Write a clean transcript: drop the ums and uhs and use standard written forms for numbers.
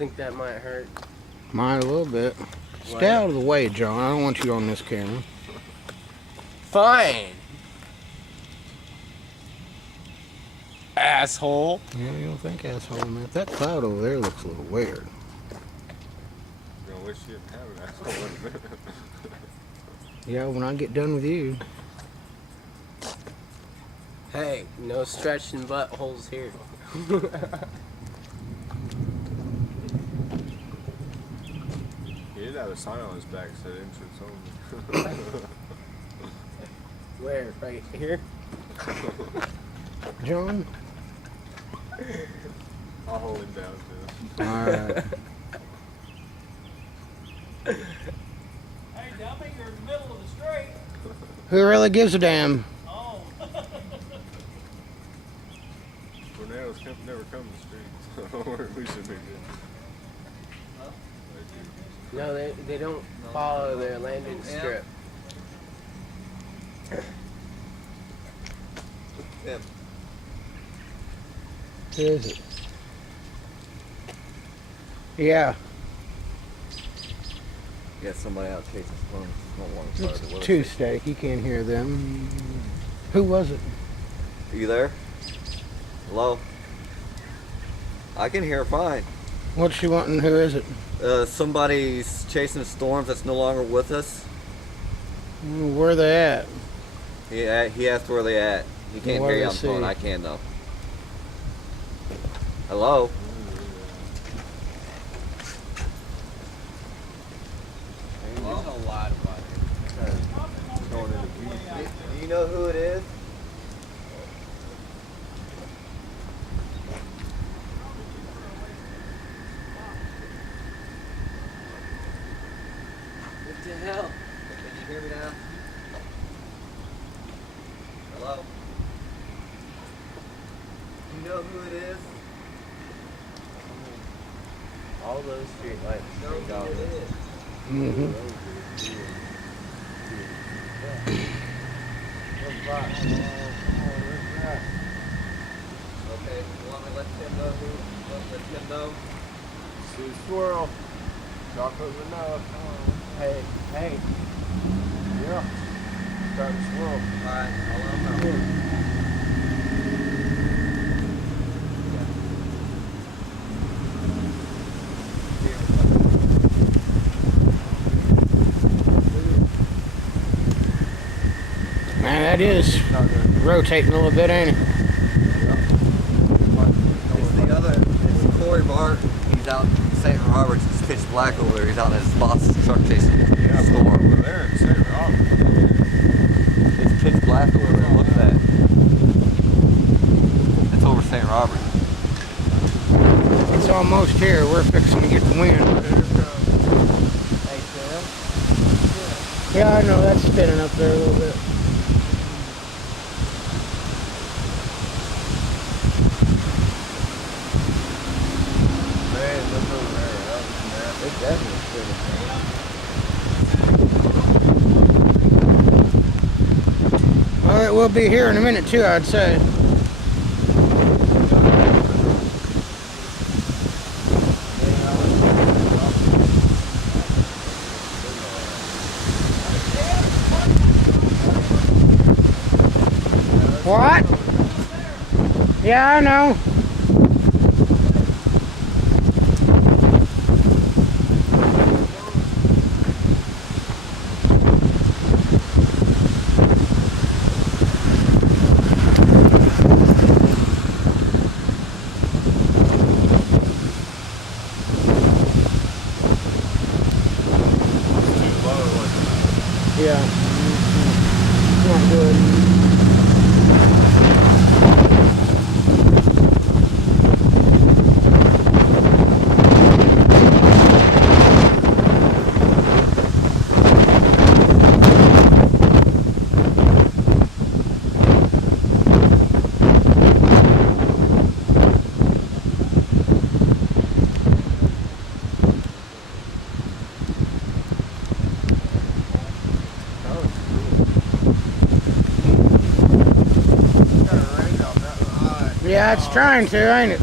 think that might hurt. Might a little bit. Stay out of the way, John. I don't want you on this camera. Fine. Asshole. Yeah, you don't think asshole, man. That cloud over there looks a little weird. You're gonna wish you didn't have an asshole in a minute. Yeah, when I get done with you. Hey, no stretching buttholes here. He did have a sign on his back that said entrance only. Where? Right here? John? I'll hold him down too. Alright. Hey, dummy, you're in the middle of the street. Who really gives a damn? Oh. Tornadoes never come to the street, so we should be good. No, they don't follow their landing strip. Yeah. Who is it? Yeah. Yeah, somebody out chasing storms. Don't want to It's start the too steady. You can't hear them. Who was it? Are you there? Hello? I can hear fine. What's she wanting? Who is it? Somebody's chasing storms that's no longer with us. Where they at? He asked where they at. He can't What hear you do on they the phone. see? I can though. Hello? There's a lot of water. Going in the beach. Do you know who it is? What the hell? Can you hear me now? Hello? Do you know who it is? All those street lights. Do you know who it is? Mm-hmm. Okay, you want me to let Tim know who? Let Tim know? See a squirrel. Chocolate vanilla. Hey, hey. Yeah. Starting to swirl. Alright, I'll let him know. Man, that is rotating a little bit, ain't it? It's the other, it's Corey Bart. He's out in St. Roberts. It's pitch black over there. He's out in his boss's truck chasing a storm. Over there in St. Robert. It's pitch black over there. Look at that. It's over St. Roberts. It's almost here. We're fixing to get the wind. Hey, Sam. Yeah, I know. That's spinning up there a little bit. Man, look over there. It definitely should. Well, it will be here in a minute, too, I'd say. What? Yeah, I know. Yeah. It's not good. Yeah, it's trying to, ain't it?